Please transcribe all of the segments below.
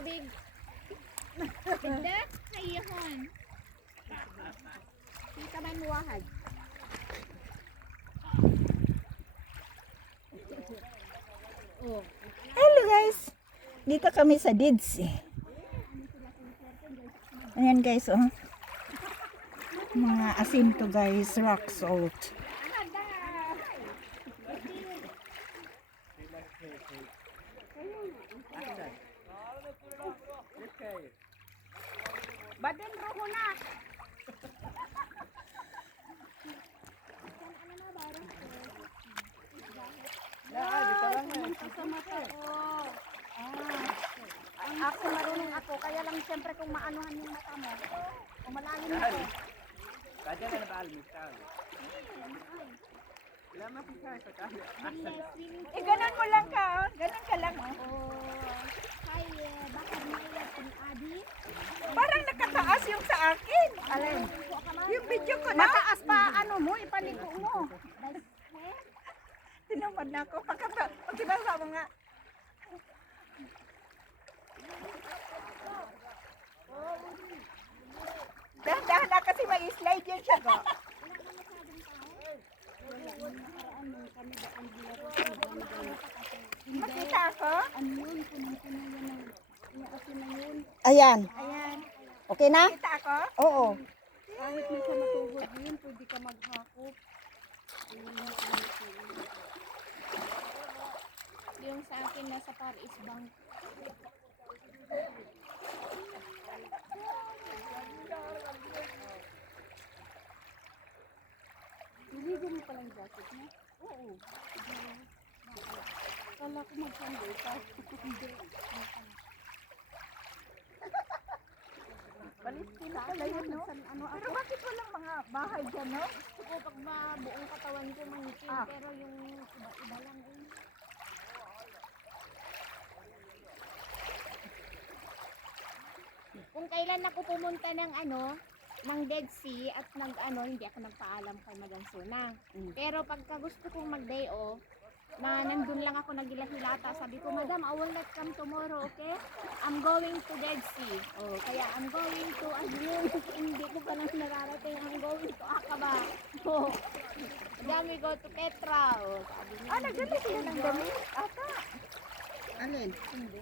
tubig. Ganda, kayahon. Kita man wahad. Oh. Hello guys! Dito kami sa Dids eh. Ayan guys oh. Mga asin to guys, rock salt. Baden roho na. Ako marunong ako, kaya lang siyempre kung maanuhan yung mata mo, o malalim ako. Eh ganun mo lang ka oh. Ganun ka lang oh. Bakit may adi? Parang nakataas yung sa akin. Alin? Yung video ko na. Mataas pa ano mo, ipaliko mo. Tinamad na ako. Pagkibasa mo nga. Dahan-dahan na kasi may slide yun siya ko. Makita ako? Ayan. Ayan. Okay na? Makita ako? Oo. Kahit may sa matugod yun, pwede ka maghakot. Yung sa akin nasa Paris Bank. Niligo mo palang jacket mo? Oo. Kala ko mag-sunday ka. Palestina pala yun, no? Pero bakit walang mga bahay dyan, no? Gusto ko pag buong katawan ko mangitim, pero yung iba-iba lang eh. Kung kailan ako pumunta ng ng Dead Sea at hindi ako nagpaalam kay Madam Suna. Pero pagka gusto kong mag-day off, na nandun lang ako nagilahilata, sabi ko, Madam, I will not come tomorrow, okay? I'm going to Dead Sea. Oh, kaya I'm going to hindi ko pa lang nararating, I'm going to Aqaba. Oh, then we go to Petra. Oh, sabi niya, Nagdala sila ng damit? Ata. Alin? Hindi.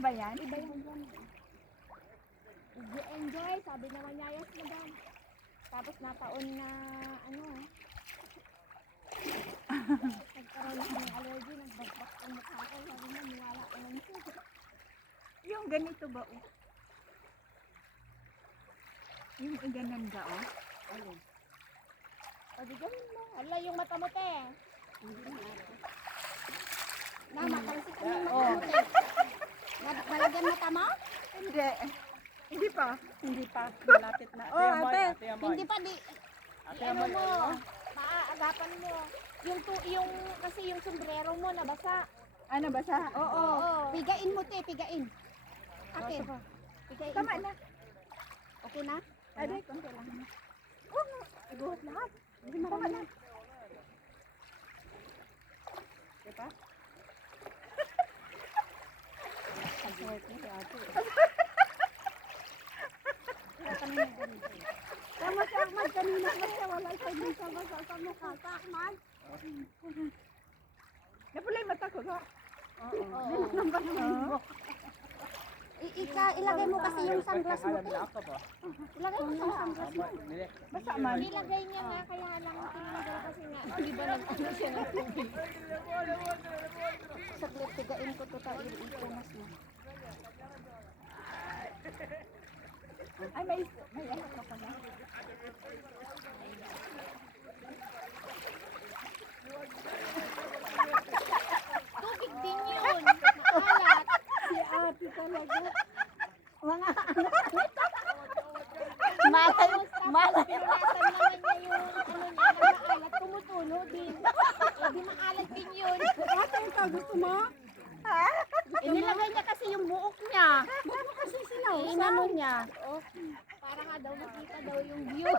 Iba yan? Iba yung dyan. Enjoy, sabi naman niya, yes, Madam. Tapos nataon na, nagkaroon ako ng allergy, nagbakbak ang mukha ko, sabi niya, niwala ko lang siya. Yung ganito ba, oh? Yung ganan ba, oh? Alin? Sabi, ganun mo. Ala, yung mata mo, te. Hindi na ako. Matalsik ka ng mata mo, te. Malagyan mata mo? Hindi. Hindi pa. Hindi pa. Malapit na. Oh, ate. Hindi pa, mo. Maaagapan mo. Kasi yung sombrero mo, nabasa. Ano ba siya? Oo. Pigain mo, te, pigain. Akin. Pigain Tama mo. na. Okay na? Aday, konti lang. Iguhot lahat. Hindi Tama marami na. na. Diba? Pag-work na si ate. Wala kami na ganito. Tama si Ahmad kanina kasi wala siya din sa basa sa mukha. Sa Ahmad? Napulay mata ko ba? Oo. Ilagay mo kasi yung sunglass mo. Ilagay mo yung sunglass mo. Basta man. Nilagay niya nga kaya lang tinanggal kasi nga. Di ba nagtano siya ng tubig? Saglit, tigain ko to tayo ipunas mo. Ay, may anak ka pala. Tubig din yun. Maalat. Si ate talaga. Mga Malay. Pinunasan naman niya yung niya na maalat. Tumutulo din. Di maalat din yun. Ate, ikaw gusto mo? Inilagay niya kasi yung buok niya. Ba't mo kasi sinausaw? Inano niya. Para nga daw makita daw yung view.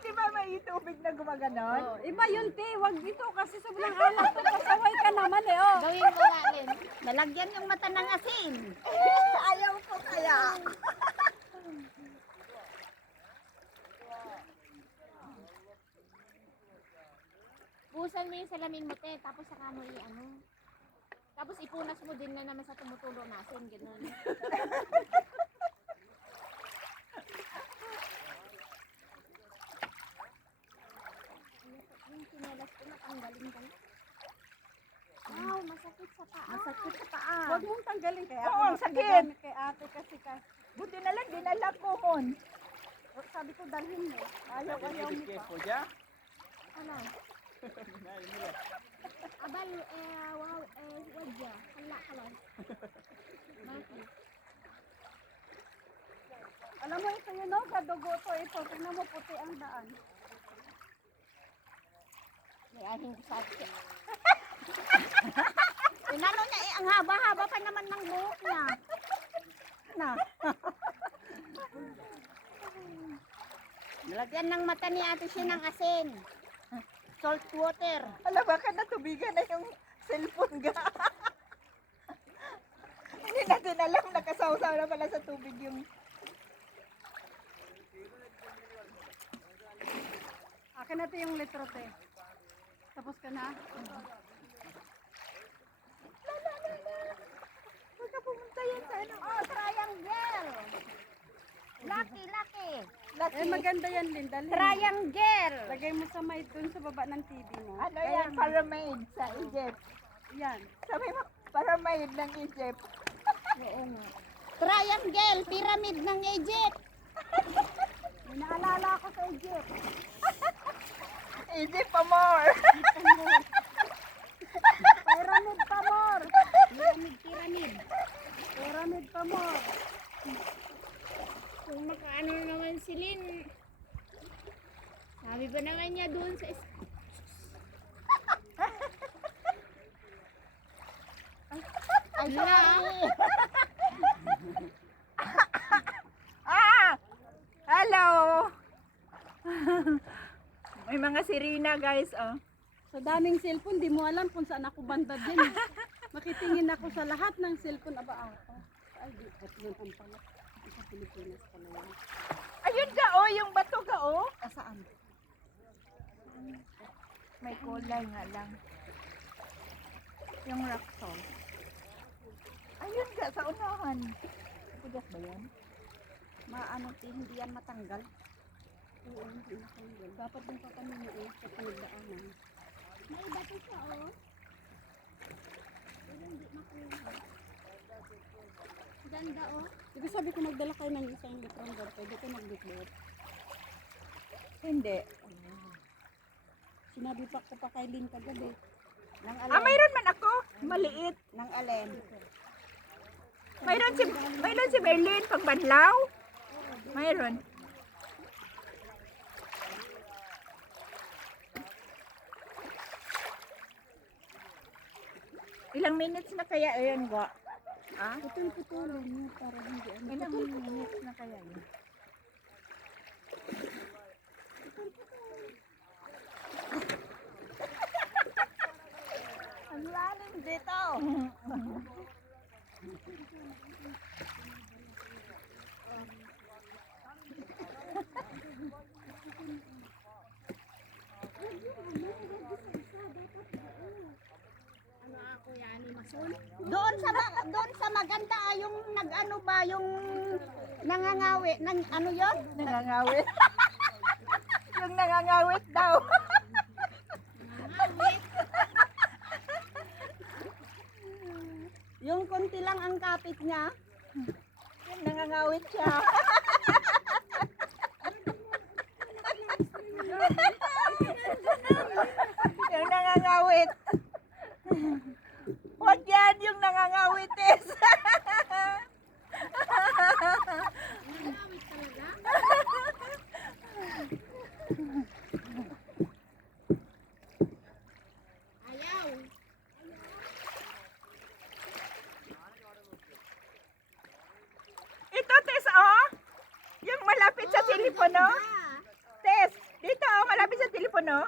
Di ba may tubig na gumaganon? Oh, iba yun, te. Wag dito kasi sobrang alat. Pasaway ka naman eh, oh. Gawin mo nga, Len. Nalagyan yung mata ng asin. Ayaw ko kaya. Busan mo yung salamin mo, te. Tapos saka mo ano. Tapos ipunas mo din na naman sa tumutulo natin. Ganun. Yung sinelas ko natanggalin ka na. Wow, masakit sa paa. Masakit sa paa. Huwag mong tanggalin kaya. Oo, ako ang sakit. nagdadamit kay ate kasi ka. Buti na lang dinala ko hon. Sabi ko dalhin mo. Ayaw mo pa. Ano? Abal, wow, wadya. Hala, hala. Bakit? Alam mo ito yun, no? Kadugo to ito. Tingnan mo puti ang daan. May ahing sabi. Inano niya ang haba-haba pa naman ng buhok niya. Na. Nalagyan ng mata ni ate siya ng asin. Salt water. Alam baka natubigan na yung cellphone ga. Hindi natin alam, nakasawsaw na pala sa tubig yung... Akin natin yung litro, te. Tapos ka na? Huwag ka pumunta yan sa ano. Oh, triangle. Lucky, lucky. Eh, maganda yan, Lin. Dalhin mo. Triangle. Lagay mo sa may dun sa baba ng TV mo. Ano yan? Pyramid sa Egypt. Yan. Sabi mo, pyramid ng Egypt. Oo nga. Triangle, pyramid ng Egypt. May naalala ako sa Egypt. Egypt pa more. Pyramid pa more. Pyramid, pyramid. Pyramid pa more. Kung makaano naman si Lynn. Sabi ba naman niya doon sa Ay, Hala. sorry. Ah! Hello! May mga sirena guys, oh. Sa daming cellphone, di mo alam kung saan ako banda din. eh. Makitingin ako sa lahat ng cellphone. Aba, ay, di, ba't yun ang pala? Sa Pilipinas pala yan. Ayun ka, oh, yung bato ka, oh. Saan? May kulay nga lang. Yung rock salt. Ayun ka, sa unahan. Tigas ba yan? Maano, hindi yan matanggal. Oo, hindi matanggal. Dapat yung papanimuin sa pinagdaanan. May bato siya, oh. Pero hindi makuha. Ganda, oh. Diba sabi ko magdala kayo ng isang litrong gold, pwede ko magbitbit. Hindi. Sinabi pa ko pa kay Lynn kagabi. Nang Ah, mayroon man ako. Maliit. Nang alin. Mayroon si Berlin pag banlaw. Mayroon. Ilang minutes na kaya yun, Gwa? Ah? Putol-putulin mo para hindi ano. Ilang minutes na kaya yun? Ang lalim dito. Ano ako yan, masul? Doon sa maganda yung nag-ano ba yung nangangawi nang ano yon? Nangangawit. Yung nangangawit daw. Yung konti lang ang kapit niya. Yung nangangawit siya. Yung nangangawit. Huwag yan yung nangangawit is. Ayaw. Ito, Tess, oh. telepono? Tess, dito, malapit sa telepono.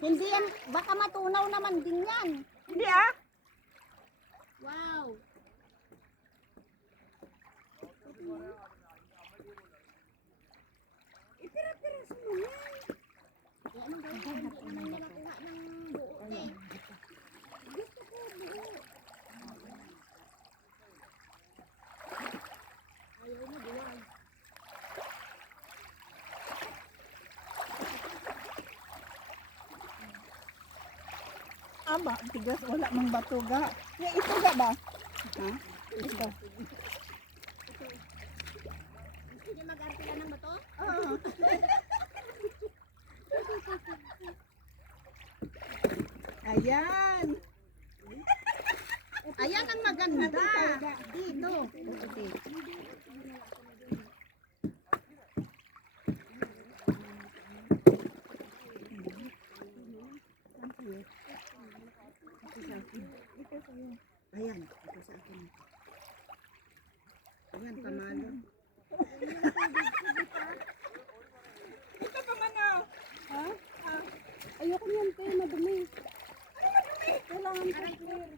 Hindi yan, baka matunaw naman din yan. Hindi ah. Wow. Aba, tigas, wala mang batuga. Ya, ito ga ba? Ha? Ito. Gusto niyo mag-artila ng bato? Oo. Ayan. Ayan ang maganda. Dito. Ayan, ito sa akin. Ayan, panalo. Ito pa man oh. Ha? Ayoko niyan, te, madumi. Kailangan ko clear.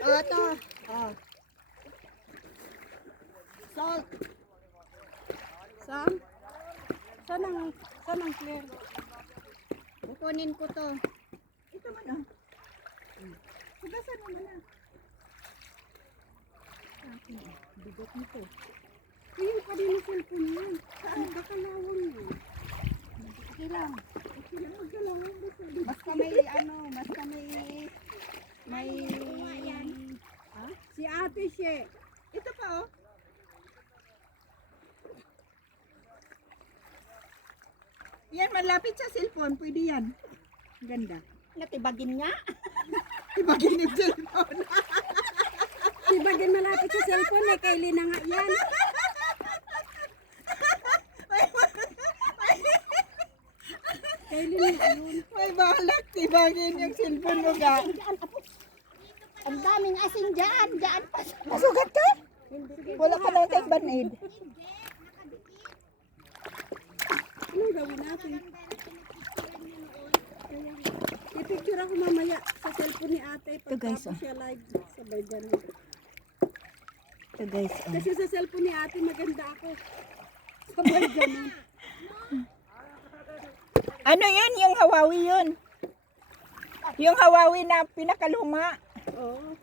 Ito. Oh. Salt. Saan? Saan ang clear? Kukunin ko to. Ito man oh. Hugasan mo na. Bigot nito. Ayun pa rin yung cellphone yan. Saan? Baka lawang yun. Okay lang. Magkalawang ba sa Basta may ano, basta may Ha? Si Ate She. ito pa oh. Yan, malapit sa cellphone. Pwede yan. Ganda. Natibagin nga. Ibagin yung cellphone. Si Bagin malapit sa cellphone eh. Kayli na nga yan. Kayli na nga yun. May balak. Ibagin yung cellphone mo ga. Diyan, apo. Ang daming asin dyan. Dyan pa. Masugat ka? Wala ka na yung band-aid. Anong gawin natin? I-picture ako mamaya sa cellphone ni ate. Ito, guys, Pagtapos oh. siya live. Sabay ganun. Ito guys. Oh. Kasi sa cellphone ni ate maganda ako. Sabay ganun. Ano yun? Yung Hawawi yun. Yung Hawawi na pinakaluma. Oo.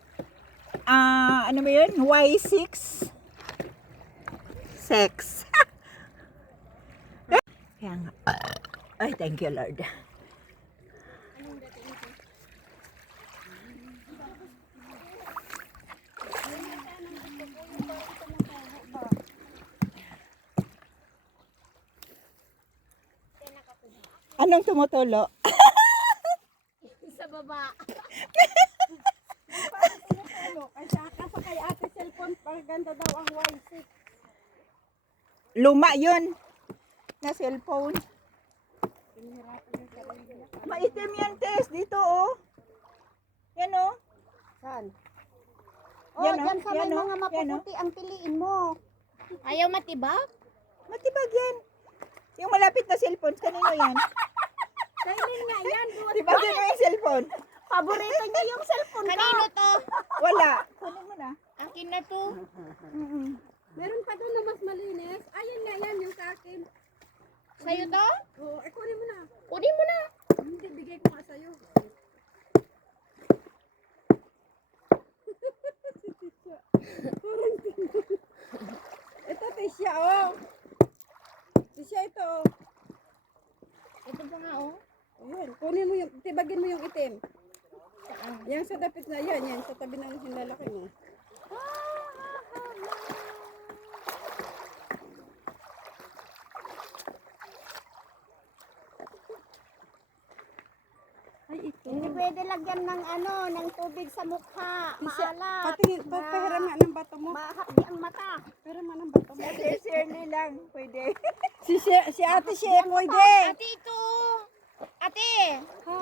Ano ba yun? Y6? Sex. Kaya nga. Ay, thank you Lord. Anong tumutulo? Sa baba. Kasi kay ate cellphone, paganda daw ang Y6. Luma yun. Na cellphone. Maitim yan, Tess. Dito, oh. Yan, oh. Saan? Oh, Yan, dyan sa may yan, mga yan, mapuputi ang piliin mo. Ayaw matibak? Matibag yan. Yung malapit na cellphone, kanino yan? Kailin nga yan. Tibagin mo yung cellphone. Paborito niya yung cellphone ko. Kanino to? Wala. Kunin mo na. Akin na to. Meron pa doon na mas malinis. Ayun nga yan, yung sa akin. Sa'yo to? Oo, kunin mo na. Kunin mo na. Hindi, bigay ko nga sa'yo. Ito, Tisha, oh. Tisha, ito, oh. Ito pa nga oh. Ayan, kunin mo yung, tibagin mo yung itim. Yan sa dapit na yan, yan sa tabi ng hinlalaki mo. Ay, ito. Hindi pwede lagyan ng ano, ng tubig sa mukha. Tisha, Maalat. pahiram nga ng bato mo. Mahapdi ang mata. Pero man ang bato mo. Shirley lang. Pwede. Si ate siya, pwede. Ate ito. Ate. Ha?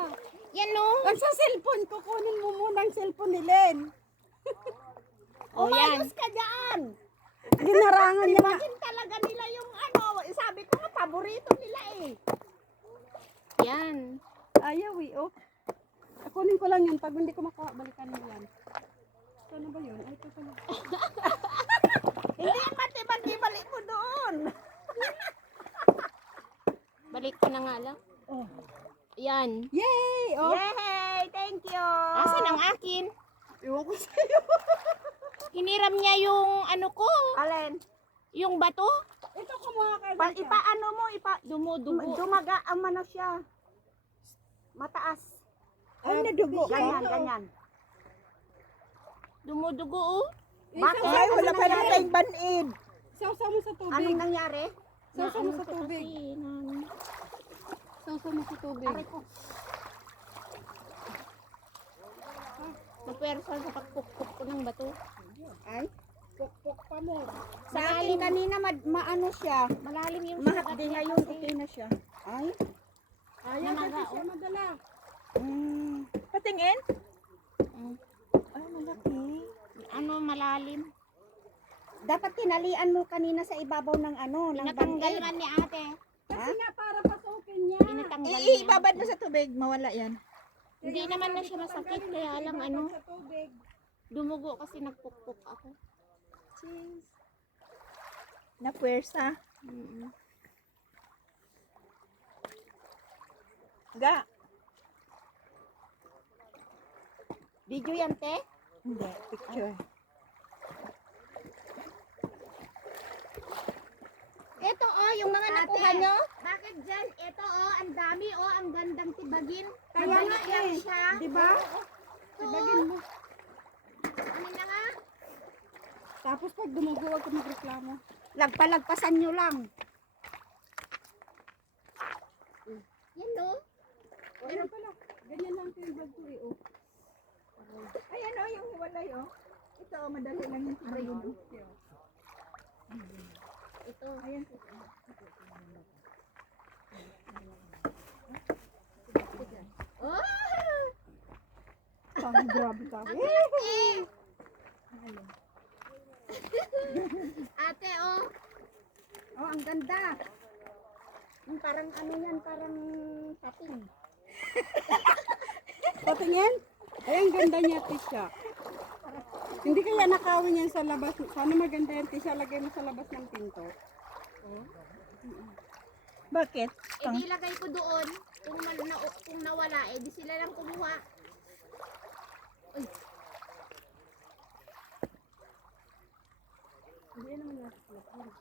Yan no. Ang sa cellphone ko, kunin mo muna ang cellphone ni Len. Oh yan. Umayos ka dyan. Ginarangan niya nga. Imagine talaga nila yung ano. Sabi ko Paborito nila eh. Yan. Ayaw oh. Kunin ko lang yun. Pag hindi ko makuha, balikan mo yan. Saan ba yun? Ay, ito pala. Hindi mati balik mo doon. Balik ko na nga lang. Yan. Yay! Oh. Yay! Thank you! Asan ang akin? Iwan ko sa'yo. Hiniram niya yung ano ko, Alin? yung bato. Ito kumuha ka. Ipaano mo, Dumudugo. dumaga ang ano siya. Mataas. Ay, nadugo ka. Ganyan. Dumudugo oh. Bakit? Ay, wala Ano pa naman nangyari? tayong banid. Sausaw mo sa tubig. Anong nangyari? Sausaw mo sa ko tubig. kasi, Sausaw mo sa tubig. Aray ko. Napersan sa pagpukpuk ko ng bato. Ay, Pukpuk pa mo. sa akin kanina maano siya. Malalim yung Mahapdi niya ngayon, kasi. okay na siya. Ay. Ayaw Namaga, kasi siya madala. Patingin? Mm. Ay, malaki. Ano malalim. Dapat tinalian mo kanina sa ibabaw ng ano, ng Tinatanggal band-aid. man ni ate. Kasi nga para pasukin niya. Tinatanggal niya. Ibabad mo sa tubig, mawala yan. Hindi naman na siya masakit, kaya lang ano, Sa tubig. dumugo kasi nagpukpuk ako. Napwersa. Mm-mm. Ga. Video yan, te? Hindi, picture. Ito yung mga nakuha nyo. Bakit dyan? Ito ang dami ang gandang tibagin. Kaya nga siya. Diba? Tibagin mo. Ano na nga? Tapos pag dumugo, huwag ka magreklamo. Lagpalagpasan nyo lang. Yan no? Ayun pala. Ganyan lang ito yung bag ko eh. Oh. Ayan o, yung hiwalay o. Ito, madali lang yung hiwalay. Ito. Oh! Pang grabe ka. Ate, oh, ang ganda. Yung parang ano yan, parang sating. Patingin? Ay, ang ganda niya, Tisha. Hindi kaya nakawin yan sa labas. Sana maganda yan, Tisha. Lagay mo sa labas ng pinto. Bakit? Eh di lagay ko doon. Kung nawala, eh di sila lang kumuha. Hindi naman natin.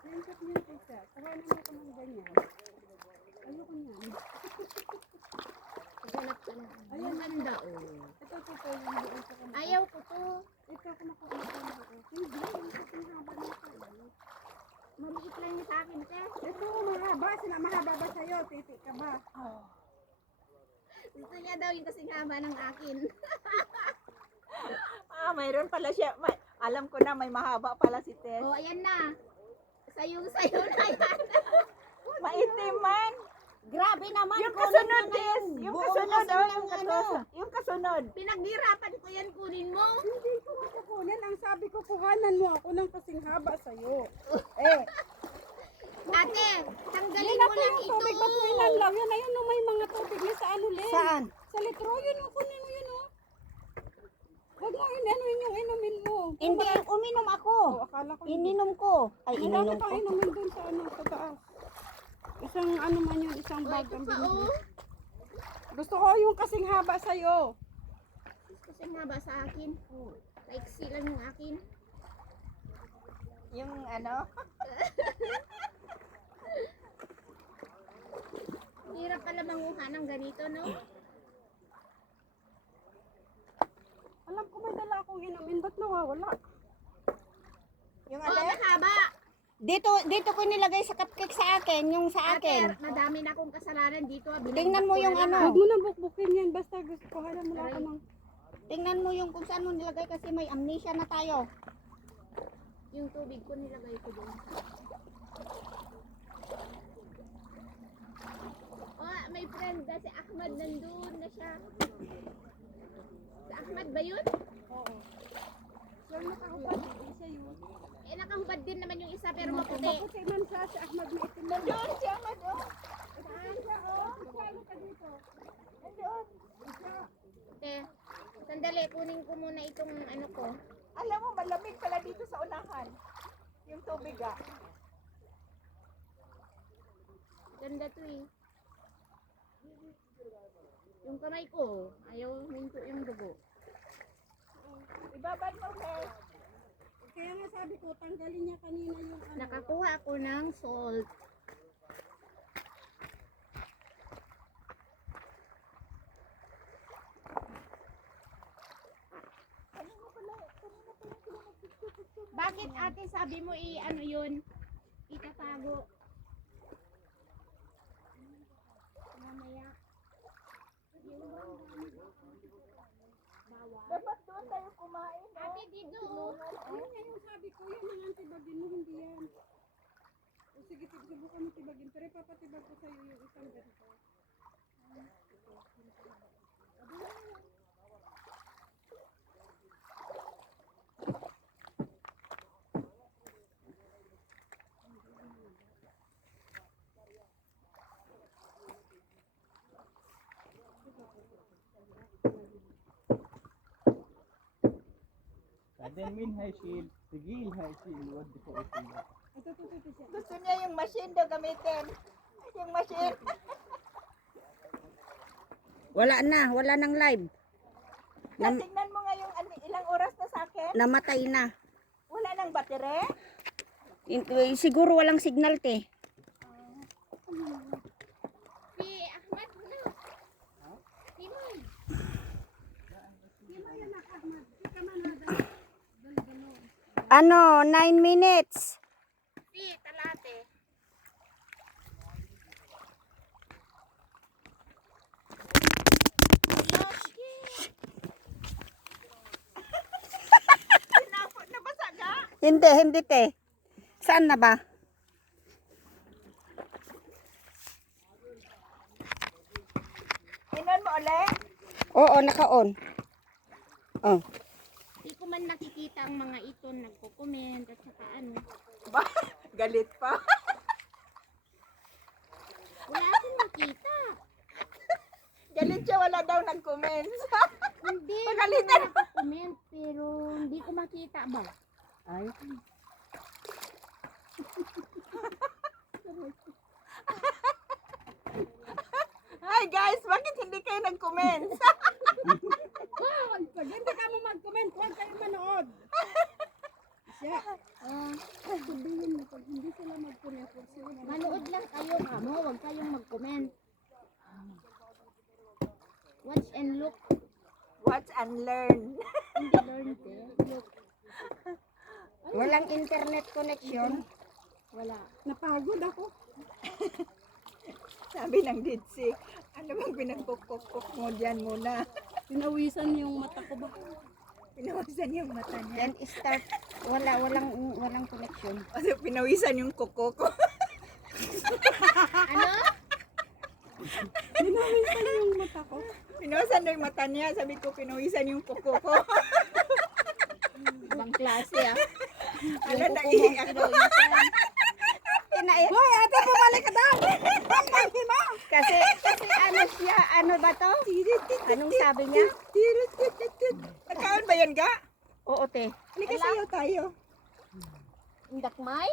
Nainkat niya, Tisha. Kuha naman ako ng ganyan. Ayoko niyan. Ganap ka na. Ayan, Ganda oh. ito, yung doon sa kanila. Ayaw ko to. Ito, kumukuha ko na ako. Hindi, yung kasing haba na ito. Maliit lang yung sa akin, te. Ito, mahaba. Mahaba ba sa'yo? Titi ka ba? Gusto niya daw yung kasing haba ng akin. Mayroon pala siya. Alam ko na, may mahaba pala si Tess. Oh, ayan na. Sayo na yan. Maitim man. Grabe naman. Yung kunin kasunod, mo na Tess. Yung buong kasunod, asin oh, ng yung ano. kasunod. Yung kasunod. Pinaghirapan ko yan, kunin mo. Hindi ko makukunin. Ang sabi ko, kuhanan mo ako ng kasing haba sa'yo. Ate, tanggalin Yan mo ako lang yung ito. tubig. Ba't mo inalaw? Yan, ayun no, may mga tubig na sa ano, Len. Saan? Sa litro, yun yung kunin mo yun, oh. Huwag mo inanuin yung inumin mo. Hindi, uminom ako. Oh, akala ko. Ininom ko. Ay, Marami ininom pang ko. inumin dun sa ano, sa taas. Isang ano man yun, isang Oh, bag ito ang pa binili. oh. Gusto ko yung kasing haba sa'yo. Kasing haba sa akin. Kaiksi lang yung akin. Yung ano. Hirap pala manguha ng ganito, no? Alam ko may dala akong inumin, ba't nawawala? Yung Oh, ano. mahaba. Dito ko nilagay sa cupcake sa akin, yung sa Ate, akin. madami na akong kasalanan dito. Tingnan mo yung ano. Huwag mo nang bukbukin yan, basta gusto ko mo lang ako ng... Tingnan mo yung kung saan mo nilagay kasi may amnesia na tayo. Yung tubig ko nilagay ko doon. Oh, may friend na si Ahmad nandun na siya. Si Ahmad ba yun? Oo. Yan nakakapag. sa'yo. Eh, nakahubad din naman yung isa pero Maputi. maputi. Maputi man siya, si Ahmad na itim na. Doon si Ahmad, oh. Kano ka dito? Nandoon. Te, sandali, kunin ko muna itong ano ko. Alam mo, malamig pala dito sa unahan. Yung tubig, ah. Ganda to eh. Yung kamay ko, ayaw minto yung dugo. Ibabad mo, Mel. Kaya nga sabi ko, tanggalin niya kanina yung ano. Nakakuha ako ng salt. Bakit ate sabi mo ano yun? Itatago. Mamaya. Dapat doon tayo kumain, no? Ate dito. Yun nga yung sabi ko, yun ang antibagin mo, hindi yan. O sige, subukan mo tibagin. Pero ipapatibag ko sa'yo yung isang ganito. بعدين مين هيشيل؟ ثقيل هيشيل يودي فوق الثقيل. Ito siya. Gusto niya yung machine daw gamitin. Yung machine. Wala nang live. Tingnan mo nga yung ilang oras na sa akin. Namatay na. Wala nang battery. Siguro walang signal te. Si Ahmad na. Timoy. Ano, 9 minutes. Si Talate. Nabasa ka? Hindi te. Saan na ba? Inon mo ulit. Oo, naka-on. Oh. Hindi ko man nakikita ang mga ito nagko-comment at saka ano. Ba? Galit pa. Wala akong nakita. Galit siya, wala daw nag-comments. Hindi. Pagalitan. Comment pero hindi ko makita ba? Ay. Hi guys, bakit hindi kayo nag-comments? Pag hindi ka mo mag-comment, huwag kayo manood. Siya. Sabihin mo, pag hindi sila mag-comment, huwag sila Manood lang kayo kamo, huwag kayong mag-comment. Watch and look. Watch and learn. Hindi learn te. Look. Walang internet connection. Wala. Napagod ako. Sabi ng Ditsy, ano bang pinagpukpuk mo dyan muna? Pinawisan yung mata ko ba? Pinawisan yung mata niya. Then start. Walang connection. Kasi pinawisan yung kuko ko. Ano? Pinawisan yung mata ko. Pinawisan yung mata niya. Sabi ko, pinawisan yung kuko ko. Ibang klase ah. Ala, naiiyak ako. Hoy, ate, bumalik ka daw. Kasi, Ano siya? Ano ba to? Anong sabi niya? nagkaon ba yan, ga? Oo, te. Halika sa'yo tayo. Indakmay?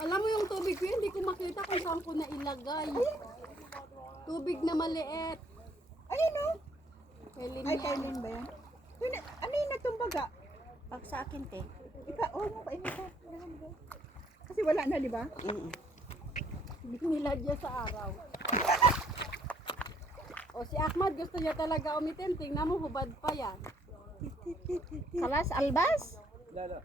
Alam mo yung tubig ko, hindi ko makita kung saan ko nailagay. Tubig na maliit. Ayun o. Kailin Ay, niya. kainin ba yan? Uy, ano yung natumbaga? Pag sa akin, te. Mo pa ka. Kasi wala na, di ba? Niladya sa araw. O si Ahmad gusto niya talaga umitin. Tingnan mo, hubad pa yan. Kalas albas? لا لا.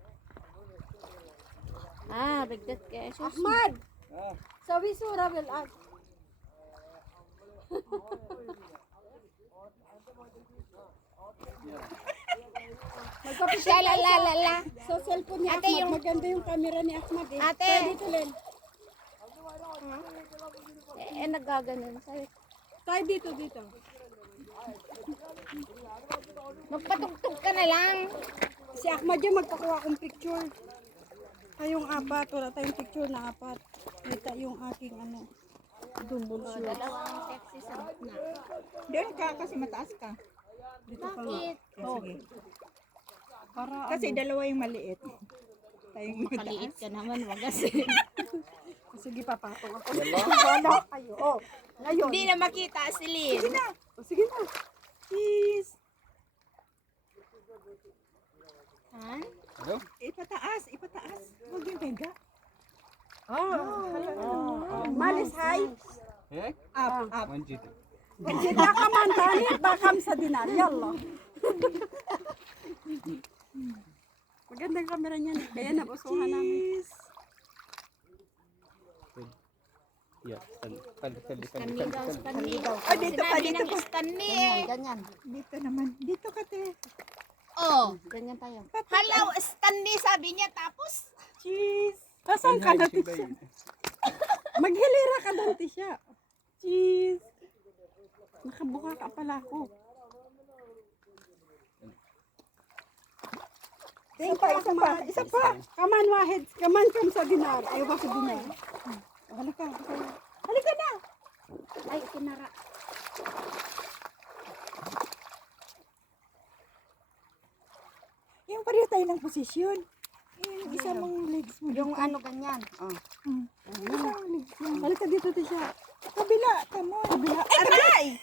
Ah, bigdat kaya. Ahmad! آه. Sabi sura will ask. Siya la. Sa cellphone ni Ate, Ahmad, yung- maganda yung camera ni Ahmad eh. Ate. Kaya dito, Len. Nagaganon. Sabi, Tayo dito, dito. Magpatugtog ka na lang. Si Ahmad yung magpakuha akong picture. Kayong apat, wala tayong picture na apat. Kita yung aking ano. Dumbol shoes. Dalawang sexy sa gitna. Doon ka kasi mataas ka. Dito ka nga. Bakit? Oh. Sige. Para Kasi dalawa yung maliit. Tayong Maliit mataas. ka naman, wagasin. sige, papatong ako. Wala kayo. Oh, ngayon. Hindi na makita si Lynn. Sige na. Oh, sige na. Cheese. Ha? Ano? Ipataas, ipataas. Huwag yung mega. Malis, hi. Eh? Up, up. 1 GT. Kita ka man, tani. Bakam sa dinar. Yalla. Magandang kamera niyan. Kaya nabusuhan namin. Cheese. Yeah, Stanley. Stanley daw, Stanley. Ah, dito pa, Sinabi dito ng pa. Stanley eh. Ganyan. Dito naman. Dito ka, te. Oh. Ganyan tayo. Hello, Stanley sabi niya. Tapos, Cheese. Asan ka na, Tisha? Maghilira ka doon, Tisha. Cheese. Nakabuka ka pala ako. Isa pa, isa pa, isa pa. Kaman, Wahid. Kaman, kam sa dinar. Ayaw ba sa dinar? Halika. Halika na. Ay, kinara. Yung pareho tayo ng posisyon. Yung isa mong legs mo. Yung ano ganyan. Oh. Isa mong legs mo. Halika dito, Tisha. Kabila, tamo. Kabila. Aray!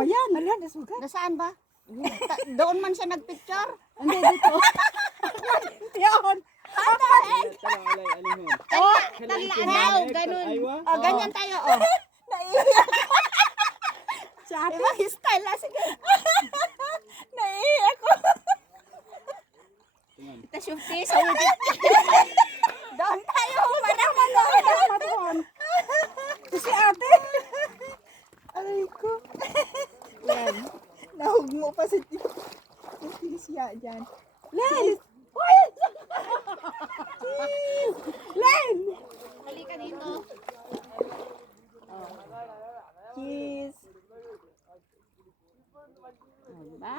Ba yan? Ala, nasugat. Nasaan ba? Doon man siya nagpicture. Hindi, dito. Yan. daw, ganun. Oh, ganyan tayo. Oh. Naiiyak. Si ate. Iba, style na. Sige. Naiiyak ko. Tasyufti sa ulit. Doon tayo. Matuhan. Si ate. Aray ko. Yan. Nahugmo pa si Tisha dyan. Len! Len! Halika dito. Cheese. Diba?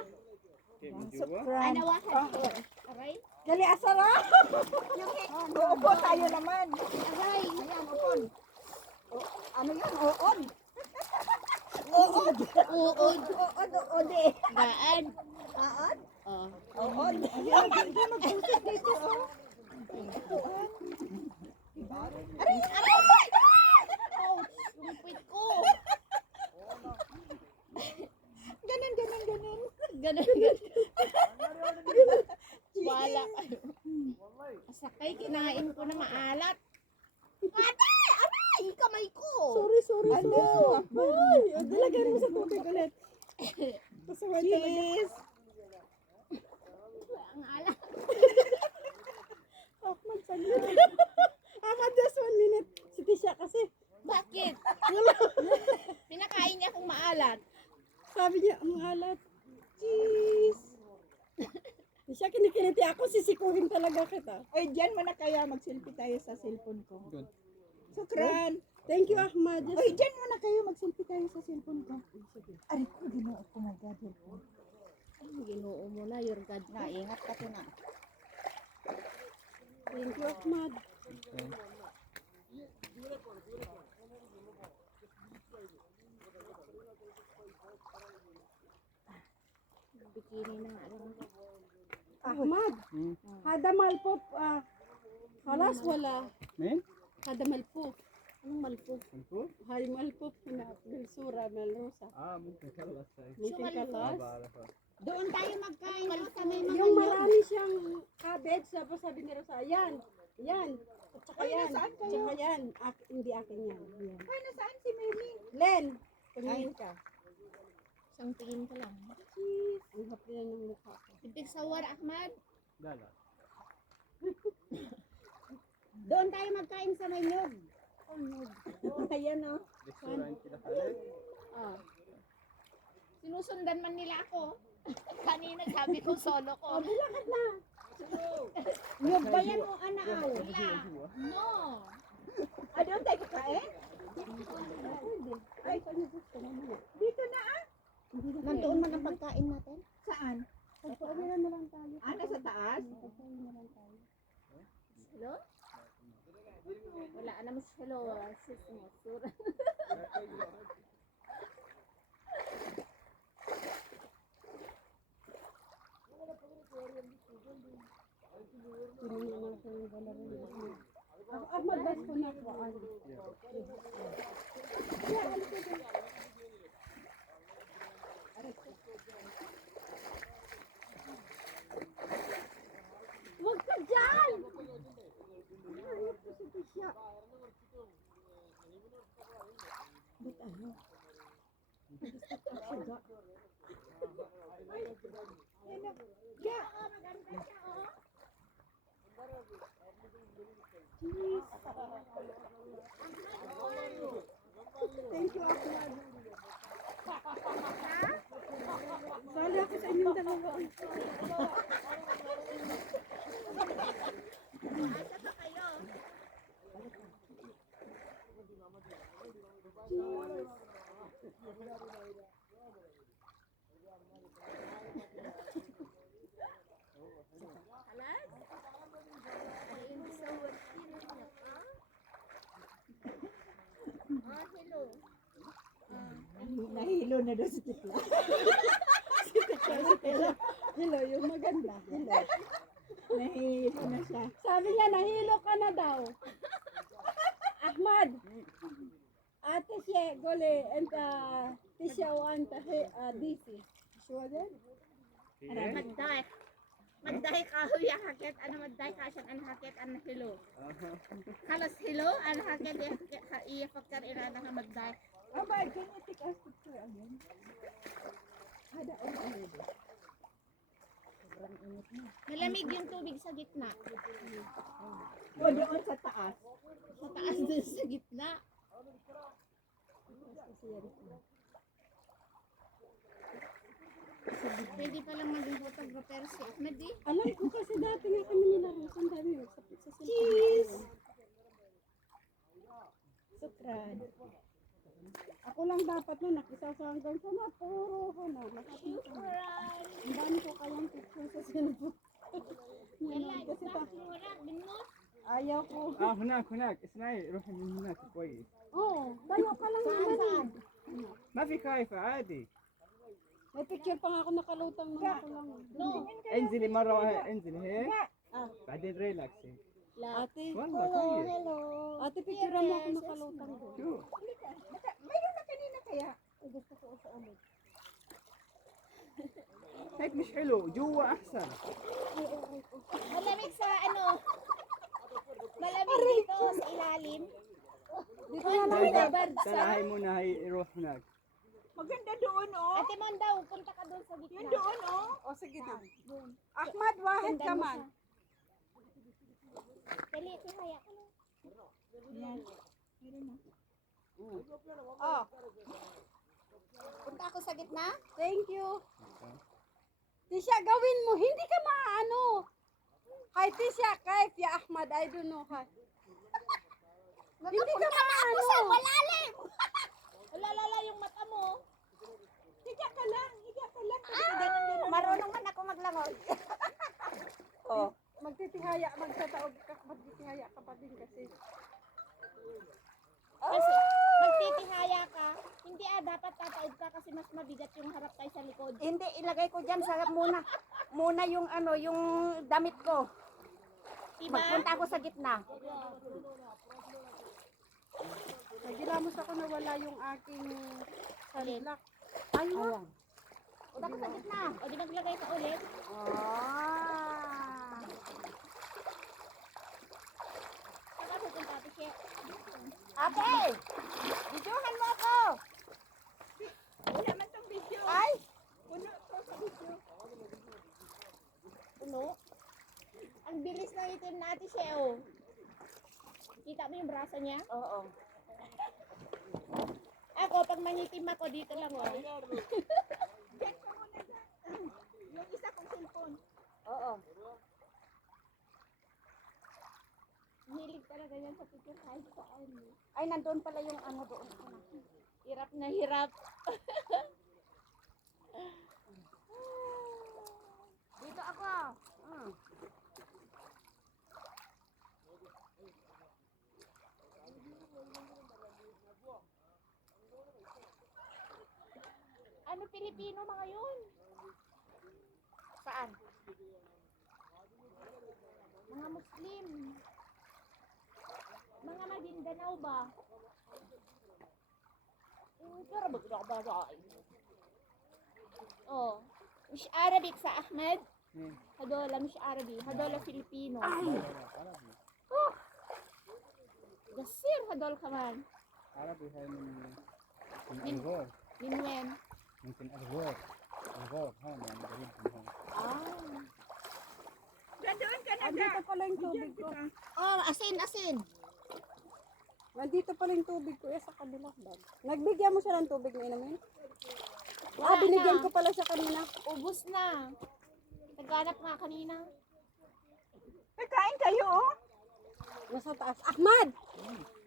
Surprise. Anawahan ko. Aray. Gali asara. Uupo tayo naman. Aray. Ayan, upon. Ano yan? Uod. Uod. Uod, uode. Gaan. Uod? Oh. Uod. Ayan, hindi mag-usap dito. Oh. Aray! Aray! Ouch! Lumipit ko. Ganun, ganun, ganun. Ganun, ganun. Wala kayo. Sakay, kinain ko na maalat. Ate! Aray! Kamay ko! Sorry. Ano? Ay, dilagay mo sa tubig ulit. Pasaway talaga. Cheese. Ang alat. Ahmad, saglit. Ahmad, just 1 minute. Si Tisha kasi. Bakit? Pinakain niya akong maalat. Sabi niya, ang alat. Cheese. Tisha, kinikiliti ako. Sisikuhin talaga kita. Oy, dyan mo na kaya mag-selfie tayo sa cellphone ko. Good. Sukran. Thank you, Ahmad. Just... Oy, dyan mo na kayo mag-selfie tayo sa cellphone ko. Aray ko, ginoo ko my God. Ay, ginoo mo na, your God na. Ingat ka to na. Thank you, Ahmad. Bikini na nga lang. Ahmad, hada malpo. Halas wala. Men? Hada malpo. Anong malpo? Info? Hay malpo na bilsura melrosa. ممكن خلص هاي. Mungkin kalas. بعرفها. Doon tayo magkain. Doon sa may mga Yung marami siyang cabbage, tapos sabi ni Rosa, yan. At saka yan. At saka yan. Hindi akin yan. Yan. Ay, nasaan si Mimi? Len, tumingin ka. Isang tingin ka lang. Ang hapli na ng mukha ko. Ibig sawar, Ahmad. لا لا. Doon tayo magkain sa may nyog. Ayan o. ريستورانت كده حالك. Ah. Sinusundan man nila ako. Kanina sabi ko solo ko. Bilakad na. Nyog ba yan o anaaw? Wala. No. Ah, doon tayo kakain? Ay, ano gusto mo muna? Wala na mo hello, sis mo. Sura. Ahmad, bas ko na ko. Huwag ka dyan! Thank you, Ahmad. Sali ako sa inyong dalawa. Nahilo na doon si Tikla. Hello, yung maganda. Hello. Nahilo na siya. Sabi niya, nahilo ka na daw. Ahmad, ate siya, gole, and tisya want DC. Sure then? Magday. Magday ka huya hakit ano magday ka siyang an hakit an hello. Halos hello an hakit iya fakar ira na magday. Oh, but can you take us picture again? Ada orang ini. Malamig yung tubig sa gitna. O doon sa taas. Sa taas doon sa gitna. Pwede palang maging photographer si Ahmed eh. Alam ko kasi dati nga kami nilaro. Saan dami yun? Sa cellphone. Cheese! Sukran. Ako lang dapat na nakisasanggan sa na. Puro ko na. Ang dami ko kayang picture sa cellphone. Yala, Kasi ta, wala, binus. ayaw ko. هناك اسمعي روحي من هناك كويس. Oo, tayo ka lang naman. ما في خايفة عادي. May picture pa nga ako nakalutang na ako lang. No. انزلي مرة واحدة انزلي هيك. بعدين ريلاكسي. Ate, والله كويس. ate picture mo ako nakalutang doon. شوف. Mayroon na kanina kaya. Gusto ko sa ulit. هيك مش حلو جوا أحسن. Malamig sa ano. Malamig dito sa ilalim. Dito na lang sa bird تعال هاي منى هاي روح هناك. Maganda doon, oh. Ate Mon daw, punta ka doon sa Yun gitna. doon, oh. O sige doon. Ahmad, wahid ka man. Dali, tuhaya ka na. Yan. Meron na. Oh, Punta ako sa gitna. thank you. Tisha, gawin mo. Hindi ka maano. Hi, Tisha, Kaif, ya Ahmad, I don't know. Hi. Hindi ka maano. Malalim! Ulalala yung mata mo. Higa ka lang. Higa ka lang. Kasi ganun din. Marunong man ako maglangoy. Oh. Magtitihaya, magtataog ka, magtitihaya ka pa din kasi. Kasi magtitihaya ka, hindi dapat tataob ka kasi mas mabigat yung harap kaysa likod. Hindi, ilagay ko dyan sa muna yung ano, yung damit ko. Diba? Magpunta ako sa gitna. Nagilamos ako na wala yung aking sunblock. Ayun. Punta ka sa gitna. O di maglagay ka ulit. Ah. Saka pupunta ate siya. Ate! Videohan mo ako! Wala man tong video. Ay! Puno to sa video. Puno. Ang bilis ng itim na ate siya oh. Kita mo yung braso niya? Oo. Ako, pag mangitim ako, dito lang oh. Diyan ka muna sa. Yung isa kong cellphone. Oo. Hilig talaga yan sa picture kahit saan. Ay, nandun pala yung ano doon. Hirap na hirap. Dito ako. ano Pilipino mga yun. Saan? Mga Muslim. Mga Maguindanao ba? Pero bagbabay. Oh. Mish Arabic sa Ahmed. Hadola Mish Arabic. Hadola Filipino. Oh. Gasir hadol kaman. عربي هاي من الغور Min when? يمكن الغور هون يعني قريب من هون. Ah. Doon ka na Andito pala yung tubig ko. Oh, asin. Nandito pala yung tubig ko. Sa kabilang bag. Nagbigyan mo siya ng tubig na inamin? Binigyan ko pala siya kanina. Ubus na. Naghanap nga kanina. Kakain kayo, oh. Nasa taas. Ahmad!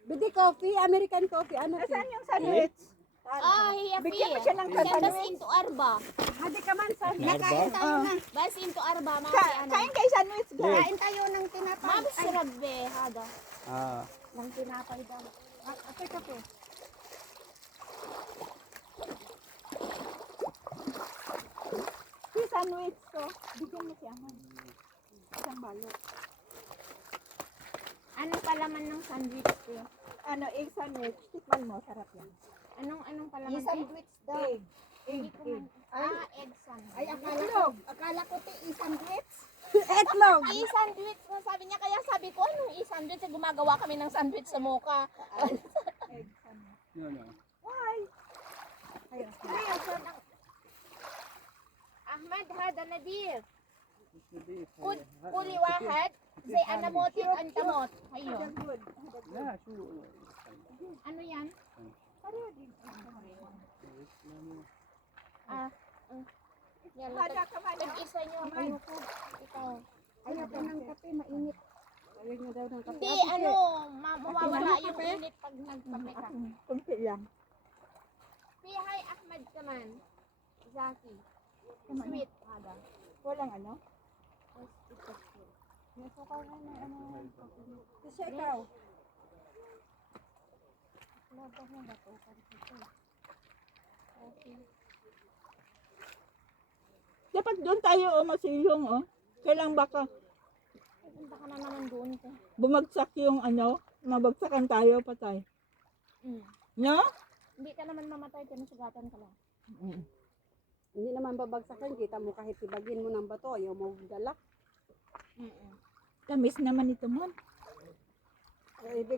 Bidi coffee, American coffee. Ano? Nasaan yung sandwich? Ah, hiya Bigyan mo fiya. siya ng Bas sandwich. into arba. Hadi ka man sa... Nakain tayo Oh. na. Bas into arba. Mami ano. Kain kayo sandwich ba? Kain tayo ng tinapay. Mami sarap be. Hada. Ah, Nang tinapay daw. Ate ka po. Yung sandwich ko. Bigyan mo siya. Isang balot. Anong palaman ng sandwich ko? Ano, egg sandwich. Tikman mo, sarap yan. Anong palaman? Yung sandwich daw. Egg. Hindi ko man. Egg sandwich. Ay, akala ko i-sandwich. Etlog! I-sandwich nga sabi niya. Kaya sabi ko, anong i-sandwich? Gumagawa kami ng sandwich sa mukha. Egg sandwich. no. Why? Ayun. Ahmad hada nadir. مش نضيف. Kuli wahad. Say anamotit antamot. Ayun. Good. لا شو Ano yan? Pareho din. Yan. Hada ka man, oh. Tag-isa nyo. Ayoko. Ikaw. Ayaw ko ng kape, mainit. Ayaw niya daw ng kape. Hindi, ano, mawawala yung init pag nagkape ka. Kunti lang. Say hi Ahmad kaman. Zaki. Sweet. Hada. Walang ano? Nasukaw na na ano. Kasi ikaw. Laban mo ba ito? Okay. Dapat doon tayo, oh, masilong, oh. Kailang baka Punta ka na naman doon ko. bumagsak yung ano, mabagsakan tayo, patay. No? Hindi ka naman mamatay, tinasugatan ka lang. Hindi naman babagsakan. Kita mo kahit ibagin mo ng bato. Ayaw mo dala. Tamis naman ito, mon.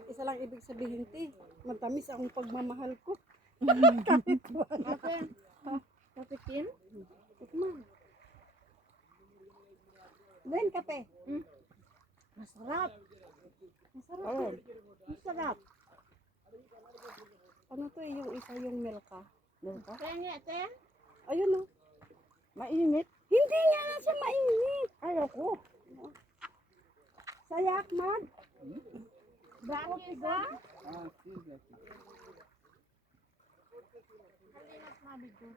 Isa lang ibig sabihin, ti. Matamis ang pagmamahal ko. Okay. Kapitin? Tikman. Then, kape. Masarap. Oh. Masarap. Ano to eh, yung isa yung milka. Milka? Kaya nga, kaya? Ayun o. Mainit. Hindi nga siya mainit. Ayaw ko. Sayak, man. Bakit ba? اه كثير زاكي. Halinat mabigyo.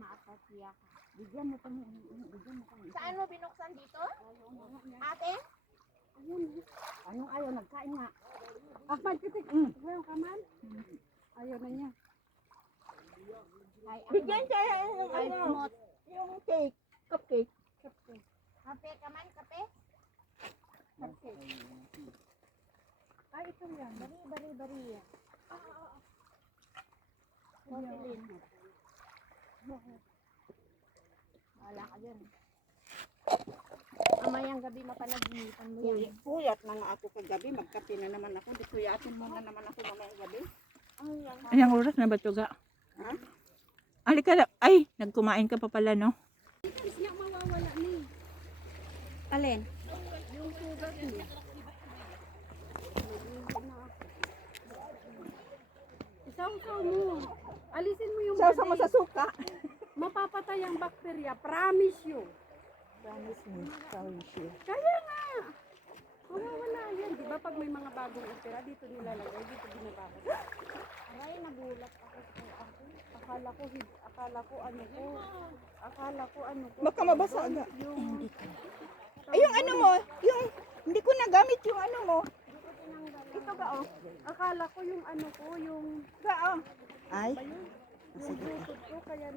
Maapasya ka. Bigyan mo kami. Bigyan mo kami. Saan mo binuksan dito? Ate? Anong ayaw? Nagkain nga. Ahmad, kitik. Ayaw ka man. Ayaw na niya. Ay, Bigyan tayo yung Ay, ano, mot. yung cake, cupcake. Kape ka man, kape? Ay, ito yan. Bari. Roselyn. Wala ka dyan. Mamayang gabi mapanaginitan mo yan. Puyat na nga ako kagabi, magkape na naman ako. Di puyatin mo na naman ako mamayang gabi. Ayang oras na ba ito, ga? Ha? Alika na. Ay, nagkumain ka pa pala, no? Nga mawawala ni. Alin? Yung sugat ni. Isaw-saw mo. Alisin mo yung Sasa mo bali. sa suka. Mapapatay ang bakterya. Promise you. Promise me, promise you. Kaya nga. Mawawala yan. Di ba pag may mga bagong opera, dito nilalagay, dito binababad. Aray, nagulat ako sa ako. Akala ko ano ko. Baka mabasa aga. Yung, Ay, yung ano mo, yung, hindi ko nagamit yung ano mo. Ito ba, oh? akala ko yung ano ko, yung, Ga, oh. Ay? Yung bukod ko, kaya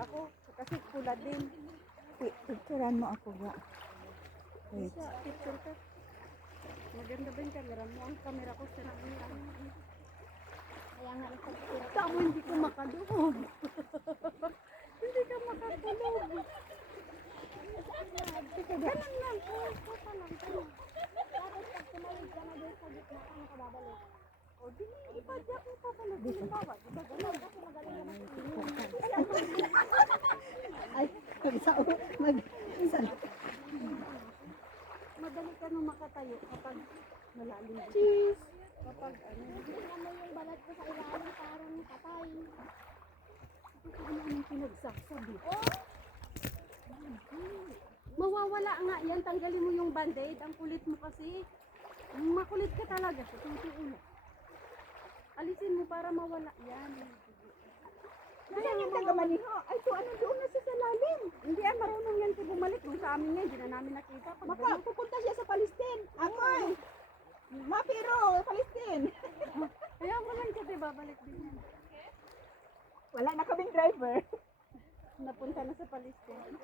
ako, kasi pula din. Picturean mo ako ga. Wait. Sa picture ka. Maganda ba yung camera mo? Ang camera ko, sira mo yan. Kaya nga nagpagpira. Tamo, hindi ko makadulog. Hindi ka makatulog. Ganun lang. Kota lang. Tapos pag tumawid ka na doon sa gitna, ano ka babalik? O, di ipadyak mo pa pala. Halimbawa, di ba ganun? Kasi magaling naman Madali ka nung makatayo kapag malalim. Cheese! Kapag ano. tingnan mo yung balat ko sa ilalim, parang patay. Ano yung pinagsasabi? Mawawala nga yan. Tanggalin mo yung band-aid. Ang kulit mo kasi. Makulit ka talaga. Sa tutuulo. Alisin mo para mawala yan. Saan yung taga-Maniho? Ay, to ano doon na siya sa lalim. Hindi marunong yan si bumalik. Kung sa amin nga, hindi na namin nakita. Pag Maka, pupunta siya sa Palestine. Ako Mapiro, Palestine. kaya mo lang kasi babalik din yan. Wala na kaming driver. Napunta na sa Palestine.